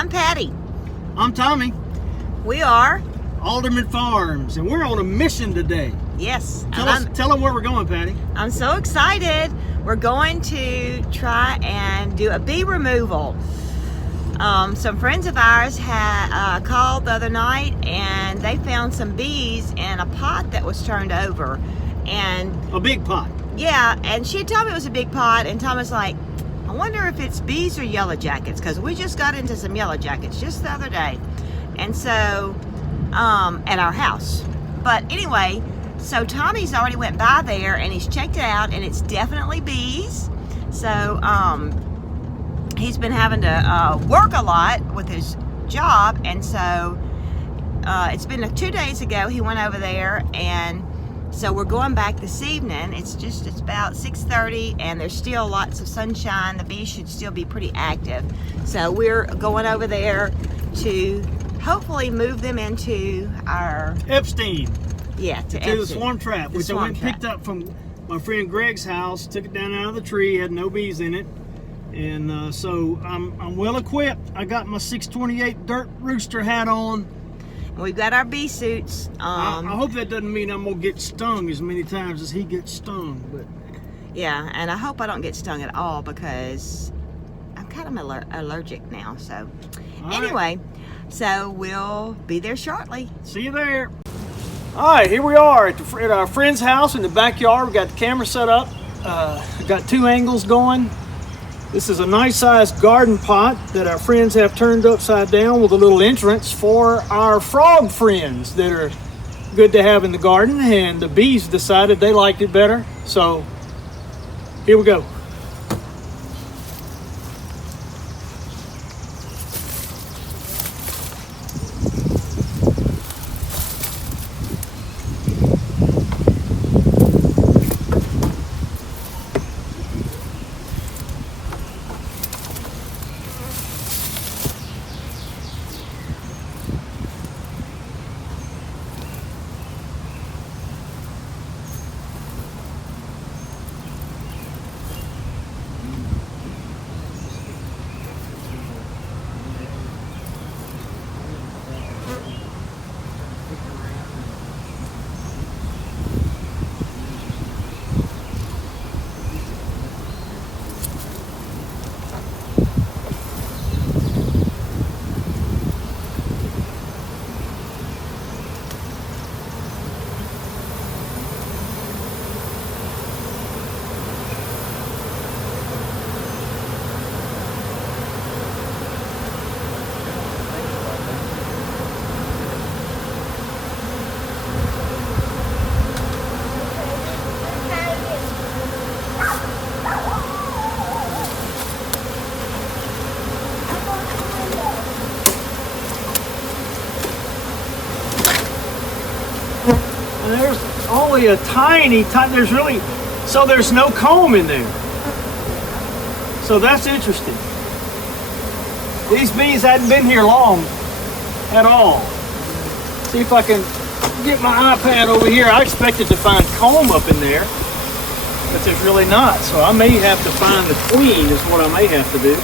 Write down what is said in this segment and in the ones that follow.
I'm Patty. I'm Tommy. We are AldermanFarms, and we're on a mission today. Yes. Tell them where we're going, Patty. I'm so excited. We're going to try and do a bee removal. Some friends of ours had called the other night, and they found some bees in a pot that was turned over. And a big pot. Yeah, and she told me it was a big pot, and Tom was like, I wonder if it's bees or yellow jackets, because we just got into some yellow jackets just the other day. And so, at our house. But anyway, so Tommy's already went by there and he's checked it out, and it's definitely bees. So, he's been having to work a lot with his job, and so it's been 2 days ago he went over there, and so we're going back this evening. It's about 6:30, and there's still lots of sunshine. The bees should still be pretty active. So we're going over there to hopefully move them into our Epstein. Yeah, to the swarm trap, which I went and trap. picked up from my friend Greg's house. Took it down out of the tree, had no bees in it, and so I'm well equipped. I got my 628 dirt rooster hat on. We've got our bee suits. I hope that doesn't mean I'm gonna get stung as many times as he gets stung, but yeah, and I hope I don't get stung at all, because I'm kind of allergic now. So anyway, so we'll be there shortly. See you there. All right, here we are at our friend's house in the backyard. We got the camera set up. Got 2 angles going. This is a nice sized garden pot that our friends have turned upside down with a little entrance for our frog friends that are good to have in the garden, and the bees decided they liked it better. So here we go. And there's only a tiny, there's no comb in there. So that's interesting. These bees hadn't been here long at all. See if I can get my iPad over here. I expected to find comb up in there, but there's really not. So I may have to find the queen is what I may have to do.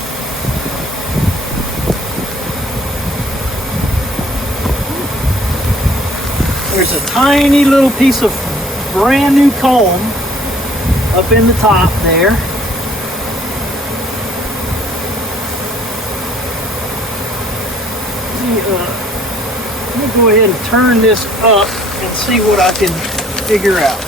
There's a tiny little piece of brand new comb up in the top there. Let me go ahead and turn this up and see what I can figure out.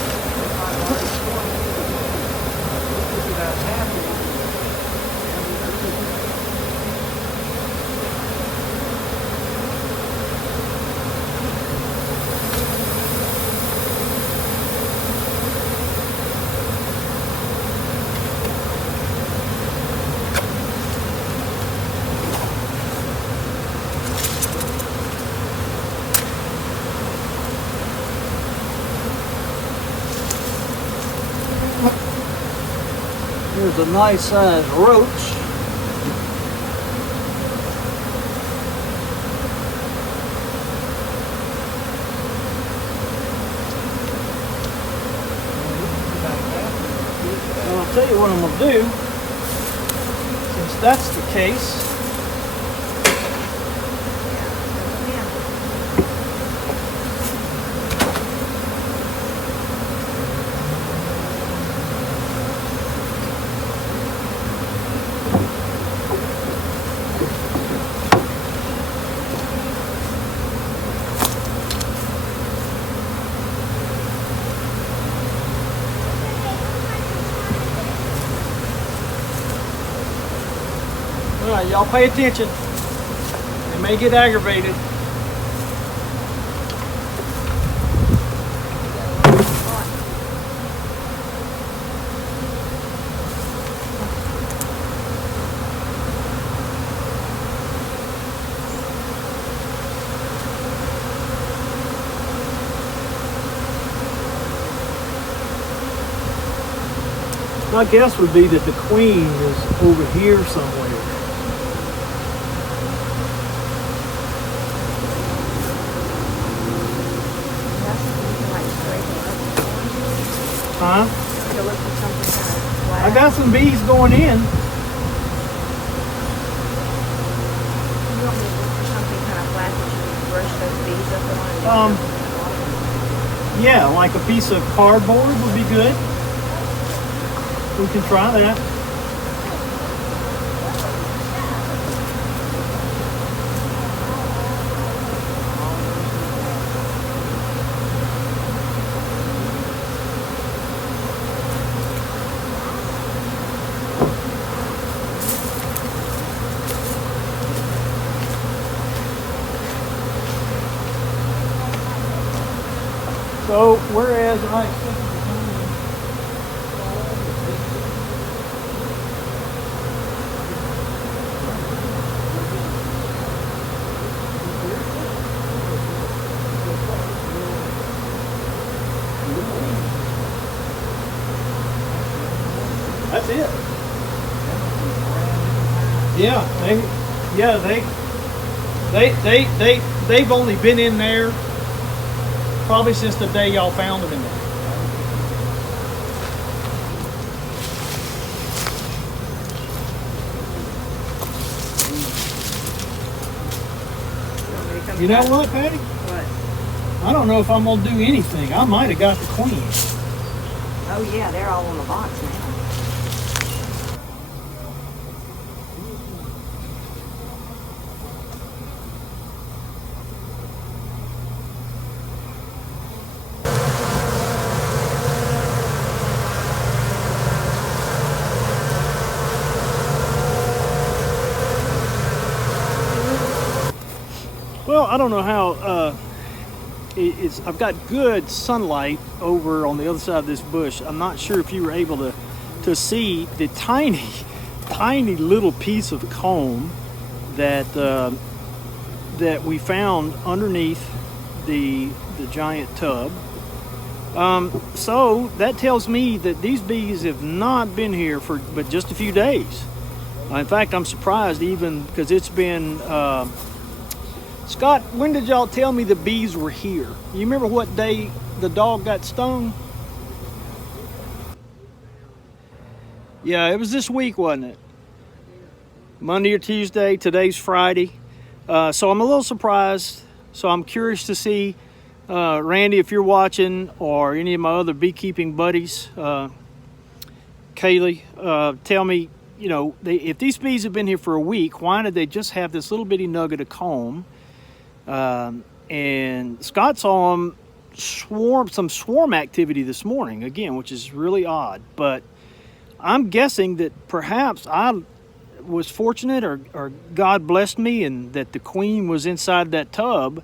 Here's a nice sized roach. And I'll tell you what I'm going to do, since that's the case. y'all pay attention. They may get aggravated. My guess would be that the queen is over here somewhere. Huh? I got some bees going in. You want me to look for something kind of flat that you can brush those bees up on? Yeah, like a piece of cardboard would be good. We can try that. So, whereas I expected to come in, that's it. They've only been in there probably since the day y'all found them in there. You know what, Patty? What? I don't know if I'm gonna do anything. I might have got the queen. Oh yeah, they're all in the box now. Well, I don't know how. I've got good sunlight over on the other side of this bush. I'm not sure if you were able to see the tiny little piece of comb that that we found underneath the giant tub. So that tells me that these bees have not been here for but just a few days. In fact, I'm surprised even because it's been. Scott, when did y'all tell me the bees were here? You remember what day the dog got stung? Yeah, it was this week, wasn't it? Monday or Tuesday. Today's Friday. So I'm a little surprised. So I'm curious to see, Randy, if you're watching, or any of my other beekeeping buddies, Kaylee, tell me, you know, if these bees have been here for a week, why did they just have this little bitty nugget of comb? And Scott saw them some swarm activity this morning again, which is really odd. But I'm guessing that perhaps I was fortunate, or God blessed me, and that the queen was inside that tub.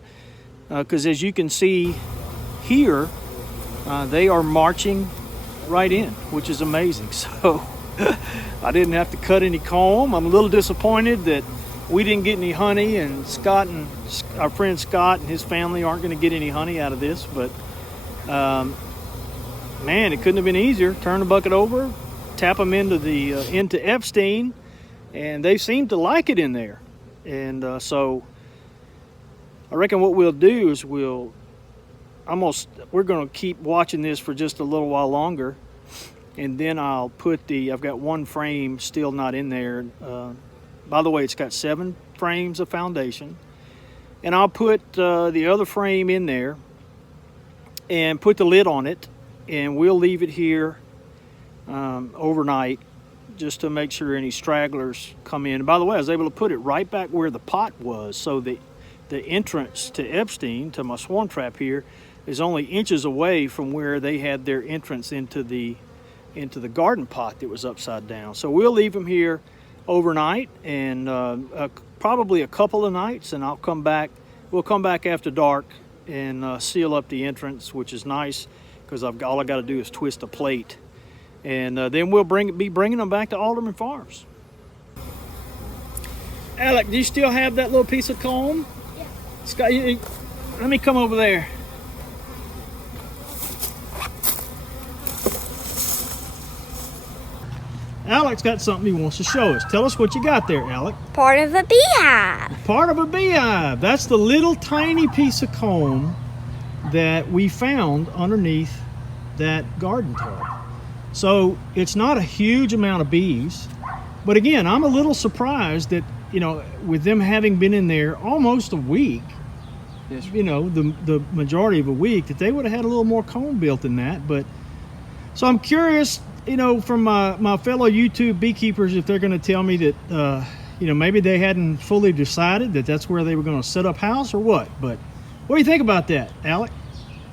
Because as you can see here, they are marching right in, which is amazing. So I didn't have to cut any comb. I'm a little disappointed that we didn't get any honey, and Scott and our friend Scott and his family aren't going to get any honey out of this. But man, it couldn't have been easier. Turn the bucket over, tap them into Epstein, and they seem to like it in there. And so I reckon what we'll do is we're going to keep watching this for just a little while longer, and then I'll put I've got one frame still not in there. By the way, it's got 7 frames of foundation. And I'll put the other frame in there and put the lid on it. And we'll leave it here overnight just to make sure any stragglers come in. And by the way, I was able to put it right back where the pot was. So the entrance to Epstein, to my swarm trap here, is only inches away from where they had their entrance into the garden pot that was upside down. So we'll leave them here. overnight and probably a couple of nights, and I'll come back. We'll come back after dark and seal up the entrance, which is nice because all I got to do is twist a plate, and then we'll be bringing them back to AldermanFarms. Alec, do you still have that little piece of comb? Yeah. Scott, let me come over there. Alec's got something he wants to show us. Tell us what you got there, Alec. Part of a beehive. Part of a beehive. That's the little tiny piece of comb that we found underneath that garden tub. So it's not a huge amount of bees, but again, I'm a little surprised that, you know, with them having been in there almost a week, you know, the majority of a week, that they would have had a little more comb built than that. But so I'm curious, you know, from my fellow YouTube beekeepers, if they're going to tell me that, you know, maybe they hadn't fully decided that that's where they were going to set up house or what. But what do you think about that, Alec?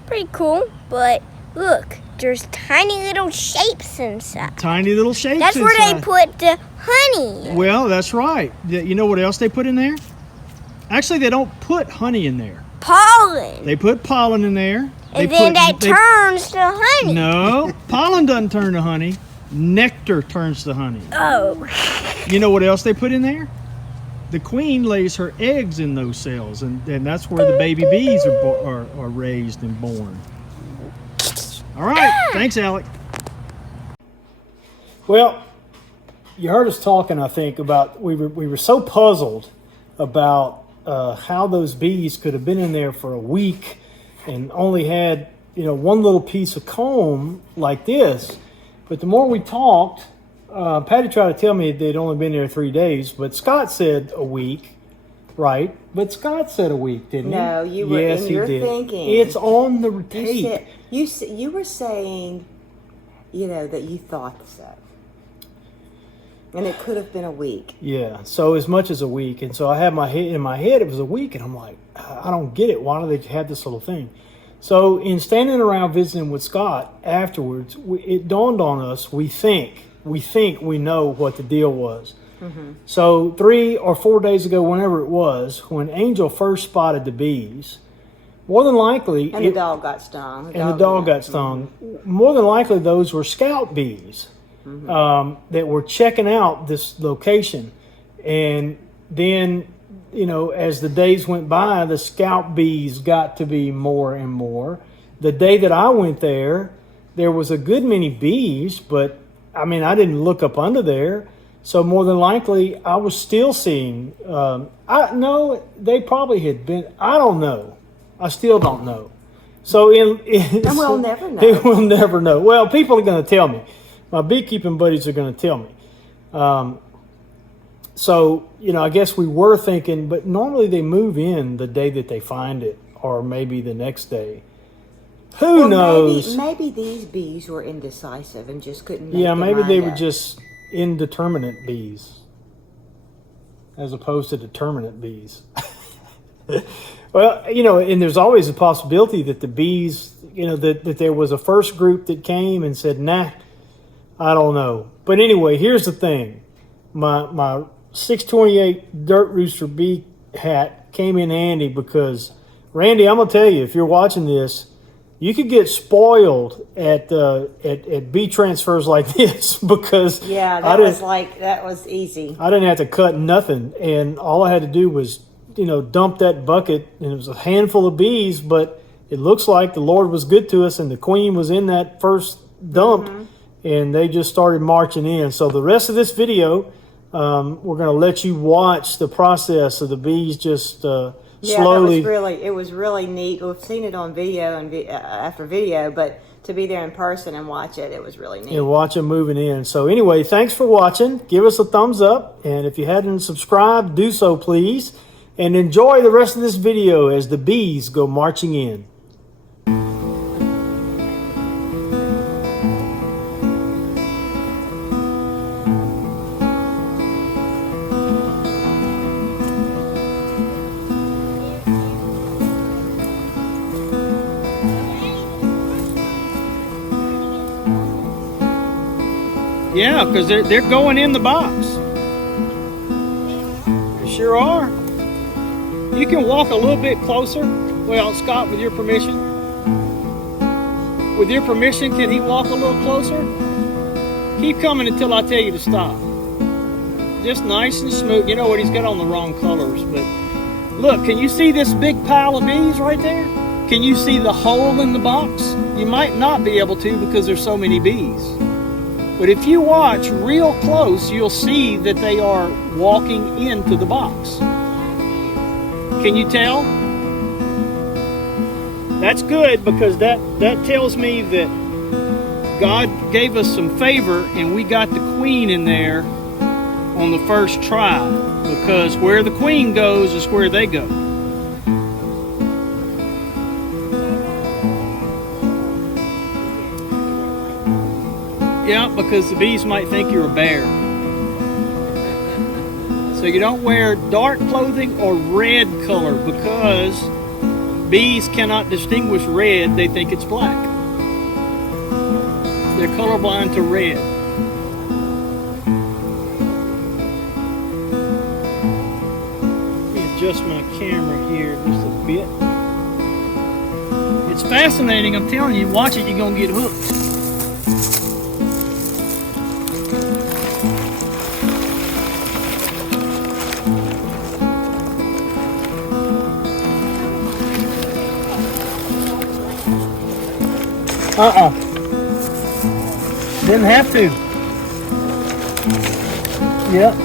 Pretty cool, but look, there's tiny little shapes inside. Tiny little shapes That's where inside. they put the honey. Well, that's right. You know what else they put in there? Actually, they don't put honey in there. Pollen. They put pollen in there. And then that turns to honey. No, pollen doesn't turn to honey. Nectar turns to honey. Oh. You know what else they put in there? The queen lays her eggs in those cells, and that's where the baby bees are raised and born. All right, thanks, Alec. Well, you heard us talking, I think, about we were so puzzled about how those bees could have been in there for a week and only had, you know, one little piece of comb like this. But the more we talked, Patty tried to tell me they'd only been there 3 days, but Scott said a week, right? But Scott said a week, didn't he? No, you were yes, in your he did. thinking. It's on the tape. You were saying, you know, that you thought so. And it could have been a week. Yeah, so as much as a week. And so I had in my head it was a week, and I'm like, I don't get it. Why do they have this little thing? So in standing around visiting with Scott afterwards, it dawned on us, we think we know what the deal was. Mm-hmm. So 3 or 4 days ago, whenever it was, when Angel first spotted the bees, more than likely... And the dog got stung. The dog got stung. Mm-hmm. More than likely, those were scout bees. Mm-hmm. That were checking out this location. And then, you know, as the days went by, the scout bees got to be more and more. The day that I went there was a good many bees, but I mean, I didn't look up under there. So more than likely, I was still seeing, no, they probably had been, I don't know. I still don't know. So and we'll never know. We'll never know. Well, people are going to tell me. My beekeeping buddies are going to tell me. So, you know, I guess we were thinking, but normally they move in the day that they find it, or maybe the next day. Who knows? Maybe these bees were indecisive and just couldn't make Yeah, maybe they were up. just indeterminate bees, as opposed to determinate bees. Well, you know, and there's always a possibility that the bees, you know, that there was a first group that came and said, nah, I don't know. But anyway, here's the thing. My 628 Dirt Rooster bee hat came in handy because, Randy, I'm going to tell you, if you're watching this, you could get spoiled at bee transfers like this because that was easy. I didn't have to cut nothing, and all I had to do was, you know, dump that bucket, and it was a handful of bees, but it looks like the Lord was good to us, and the queen was in that first dump. Mm-hmm. And they just started marching in. So the rest of this video, we're going to let you watch the process of the bees just slowly. It was really neat. We've seen it on video and after video, but to be there in person and watch it, it was really neat. And watch them moving in. So anyway, thanks for watching. Give us a thumbs up. And if you hadn't subscribed, do so please. And enjoy the rest of this video as the bees go marching in. Yeah, because they're going in the box. Sure are. You can walk a little bit closer. Well, Scott, with your permission. With your permission, can he walk a little closer? Keep coming until I tell you to stop. Just nice and smooth. You know what, he's got on the wrong colors, but look, can you see this big pile of bees right there? Can you see the hole in the box? You might not be able to because there's so many bees. But if you watch real close, you'll see that they are walking into the box. Can you tell? That's good, because that tells me that God gave us some favor and we got the queen in there on the first try, because where the queen goes is where they go. Yeah, because the bees might think you're a bear. So you don't wear dark clothing or red color, because bees cannot distinguish red. They think it's black. They're colorblind to red. Let me adjust my camera here just a bit. It's fascinating, I'm telling you. Watch it, you're going to get hooked. Didn't have to. Yep.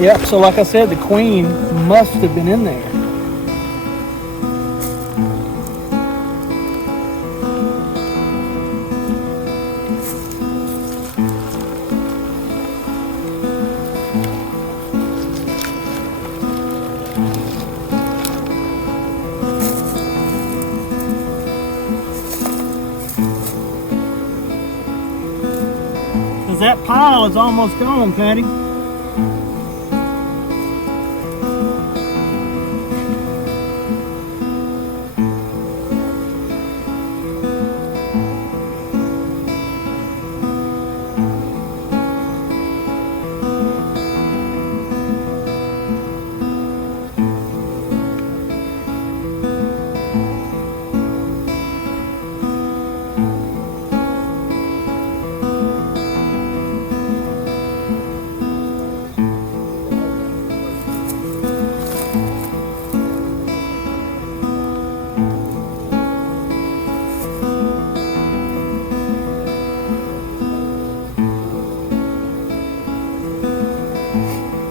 Yep, so like I said, the queen must have been in there. That pile is almost gone, Patty.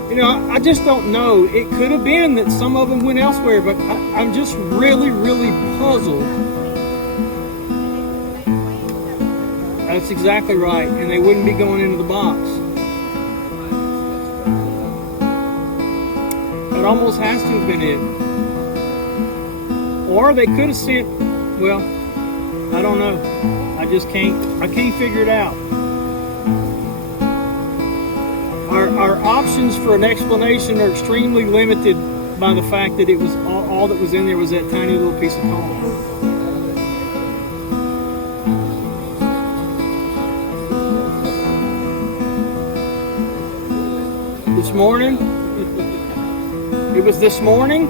You know, I just don't know. It could have been that some of them went elsewhere, but I'm just really, really puzzled. That's exactly right, and they wouldn't be going into the box. That almost has to have been it. Or they could have sent, well, I don't know. I can't figure it out. Our options for an explanation are extremely limited by the fact that it was all that was in there was that tiny little piece of comb. This morning? It was this morning?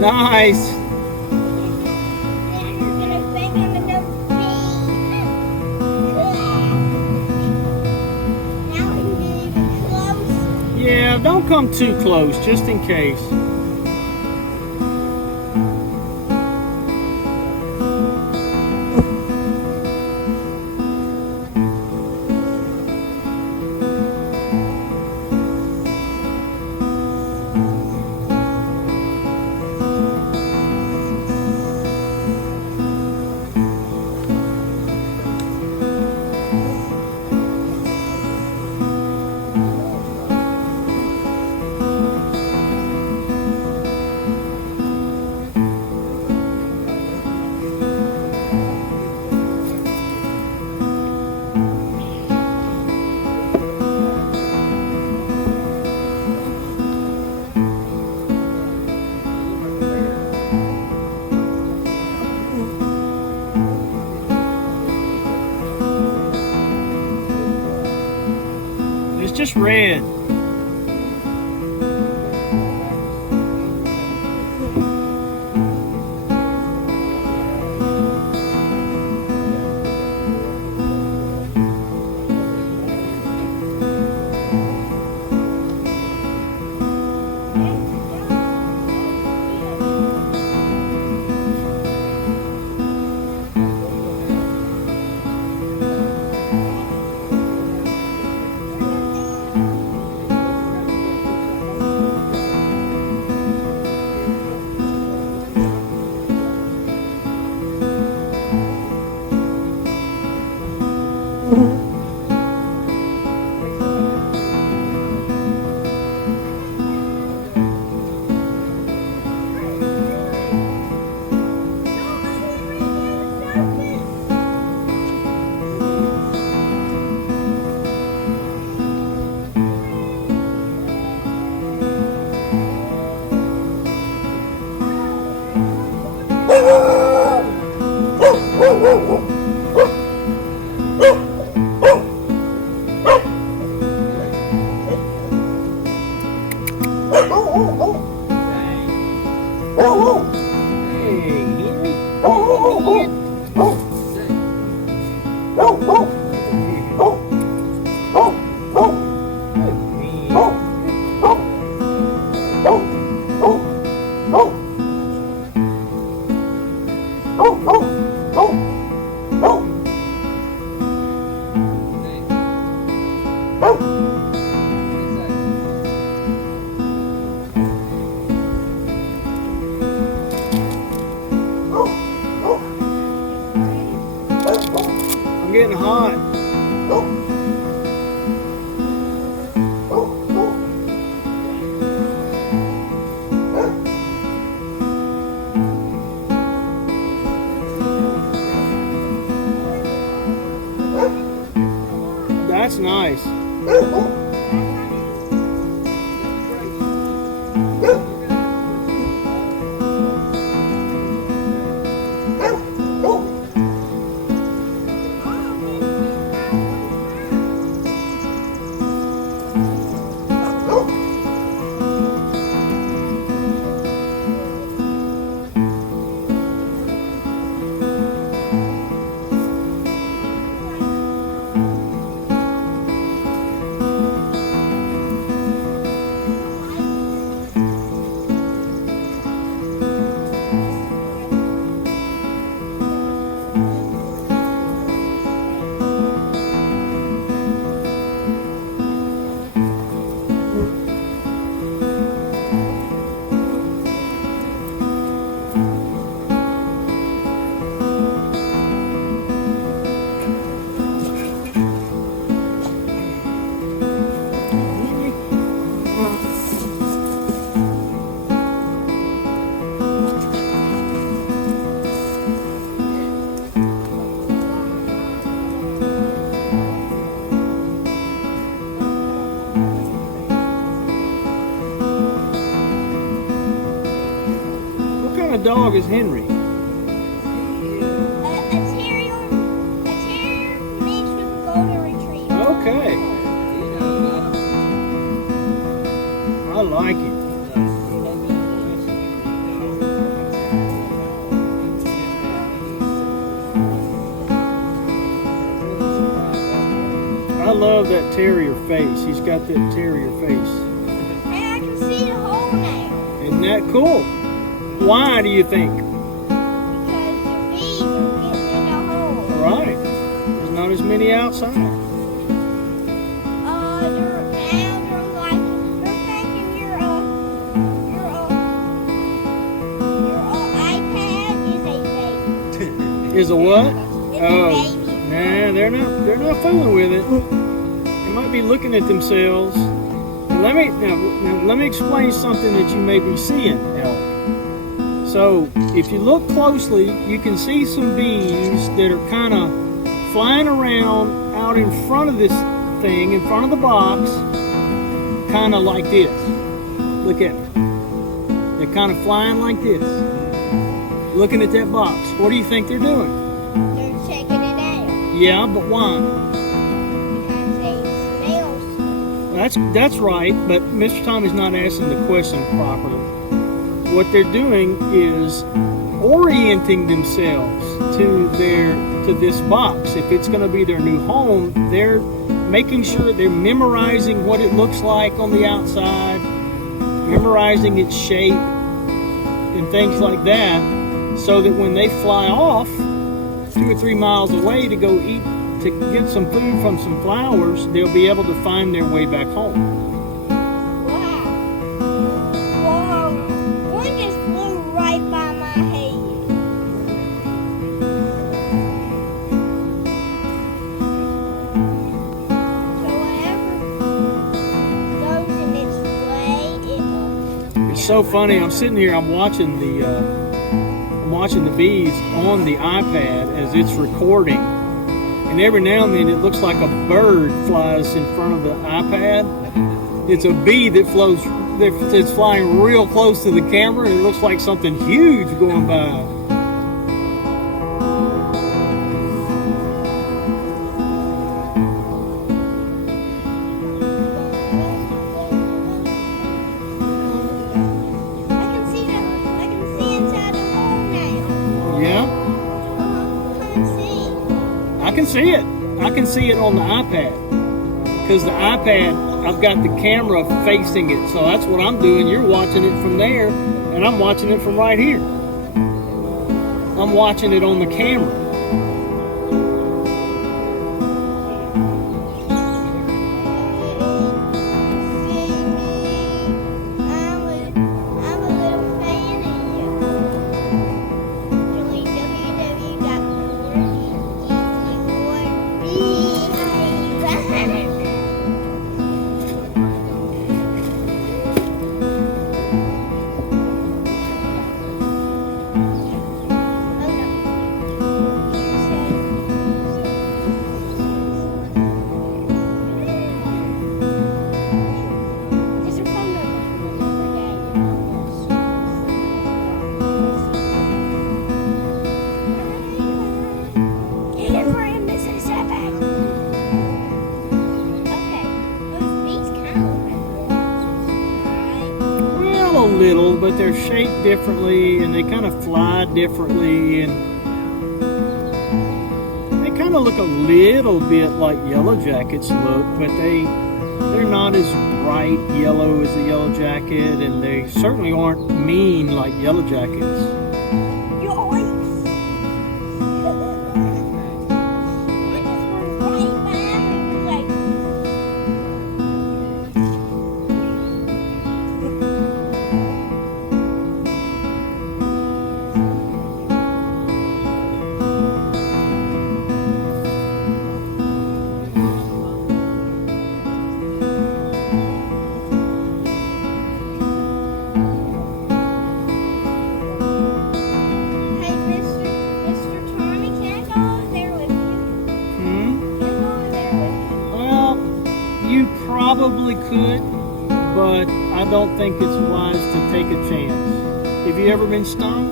Nice. Yeah, don't come too close, just in case. just red. I'm getting hot. That's nice. What kind of dog is Henry? A terrier mixed with a golden retriever. Okay. I like it. I love that terrier face. He's got that terrier face. And I can see the hole now. Isn't that cool? Why do you think? Because the bees are getting in the hole. Right. There's not as many outside. They're thinking your iPad is a baby. Is a what? It's a Oh, baby. nah, they're not fooling with it. They might be looking at themselves. Let me explain something that you may be seeing, Elk. So if you look closely, you can see some bees that are kind of flying around out in front of this thing, in front of the box, kind of like this. Look at me. They're kind of flying like this, looking at that box. What do you think they're doing? They're checking it out. Yeah, but why? Because they smell. That's right, but Mr. Tommy's not asking the question properly. What they're doing is orienting themselves to this box. If it's going to be their new home, they're making sure they're memorizing what it looks like on the outside, memorizing its shape and things like that, so that when they fly off 2 or 3 miles away to go eat, to get some food from some flowers, they'll be able to find their way back home. Wow. Whoa. One just flew right by my head. So whenever goes in its way, It's so funny. I'm sitting here. I'm watching the bees on the iPad as it's recording, and every now and then it looks like a bird flies in front of the iPad. It's a bee that's flying real close to the camera, and it looks like something huge going by. I can see it. I can see it on the iPad, because the iPad, I've got the camera facing it, so that's what I'm doing. You're watching it from there, and I'm watching it from right here. I'm watching it on the camera. A little, but they're shaped differently, and they kind of fly differently, and they kind of look a little bit like yellow jackets look, but they're not as bright yellow as the yellow jacket, and they certainly aren't mean like yellow jackets. You probably could, but I don't think it's wise to take a chance. Have you ever been stung?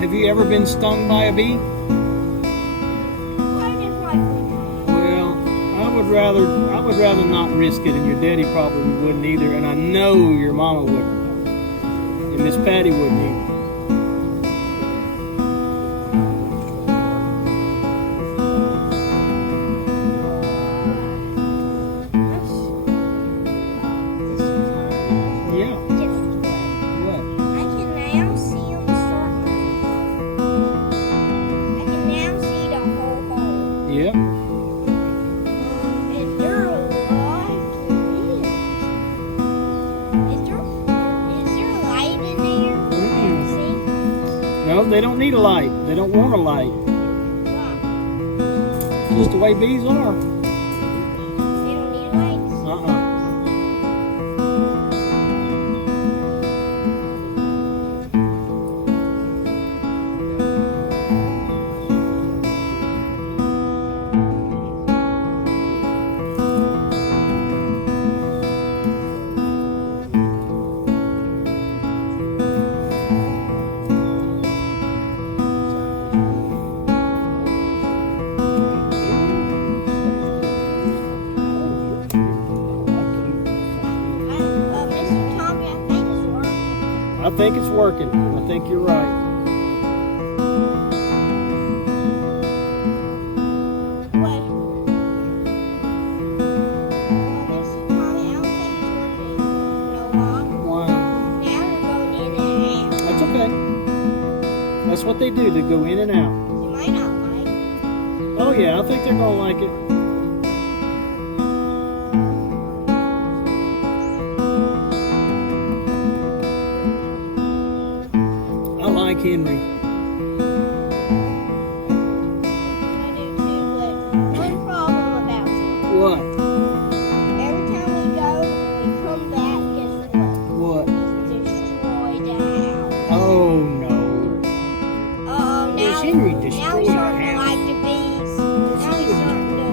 Have you ever been stung by a bee? Well, I would rather not risk it, and your daddy probably wouldn't either, and I know your mama wouldn't, and Miss Patty wouldn't either. Yep. Is there a light? Is there a light in there? See? No, they don't need a light. They don't want a light. It's just the way bees are. They don't need lights? think it's working. I think you're right. What? Mr. Tommy, I don't think it's working. No more. Why? Now we're going in and out. That's okay. That's what they do. They go in and out. You might not like it. Oh yeah, I think they're gonna like it. I like Henry. I do too, but one problem about it. What? Every time we go and we come back, guess what? What? He's destroyed the house. Oh no. Oh, now Henry now destroyed he's the starting to house. like the bees. Now he's starting to.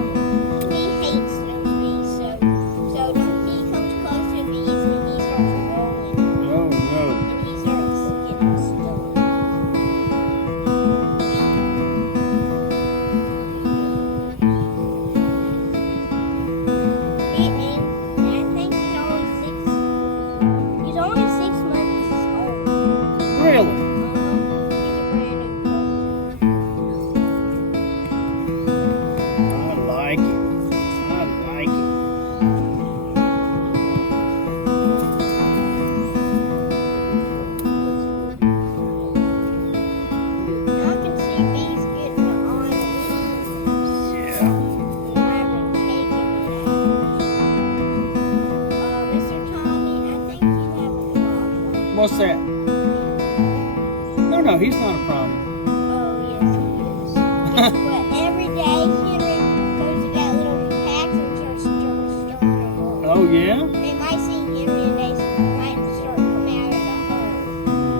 He hates those bees, so when he comes close to bees, and he starts rolling, Oh no. and he starts getting stung. And I think he's only 6 months old. Really? He's a brand new puppy. I like it. I like it. I can see bees getting on the leaves. Yeah. And I've been taking it out. Mr. Tommy, I think you have a problem. What's that? No, he's not a problem. Oh, yes, he is. Guess what? Every day, Henry goes to that little patch and starts stirring them up. Oh yeah? They might see Henry and they might start coming out of the hole.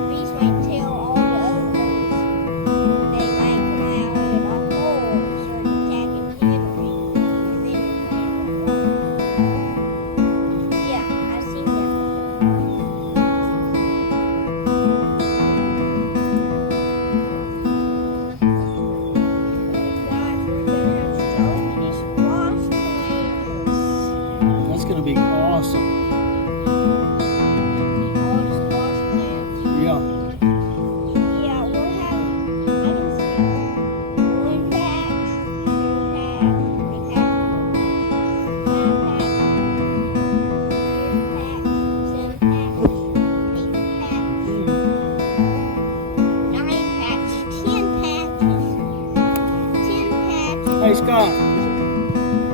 Bees might tell all the other birds. They might come out of the hole and start attacking Henry. And then your plan will work. Yeah, I've seen that Guys, we're gonna have so many squash plants. That's gonna be awesome. All the squash plants. Yeah. Yeah, we're having, I can see one patch, two patch, three patch, five patch, six patch, 7 patch, 8 patch, 9 patch, 10 patches, 10 patches. Hey Scott,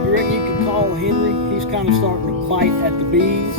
you reckon you could call Henry? He's kind of starting to bite at the bees.